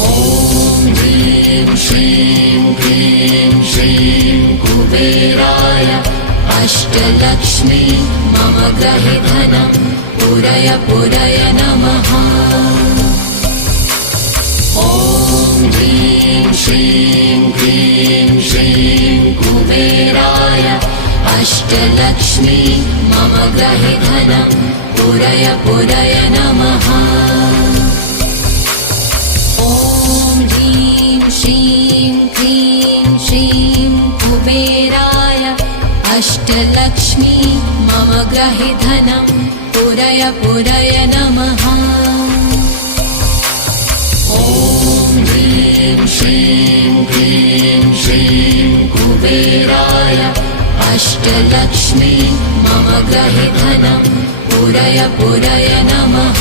ॐ ह्रीं श्रीं क्लीं श्रीं कुबेराय अष्टलक्ष्मी मम गृहे धनं पुरय पुरय नमः। ॐ ह्रीं श्रीं क्लीं श्रीं कुबेराय अष्टलक्ष्मी मम गृहे धनं पुरय पुरय नमः। ॐ ह्रीं श्रीं क्लीं श्रीं कुबेराय अष्टलक्ष्मी मम गृहे धनं पुरय पुरय नमः। ॐ ह्रीं श्रीं क्लीं श्रीं कुबेराय अष्टलक्ष्मी मम गृहे धनं पुरय पुरय नमः।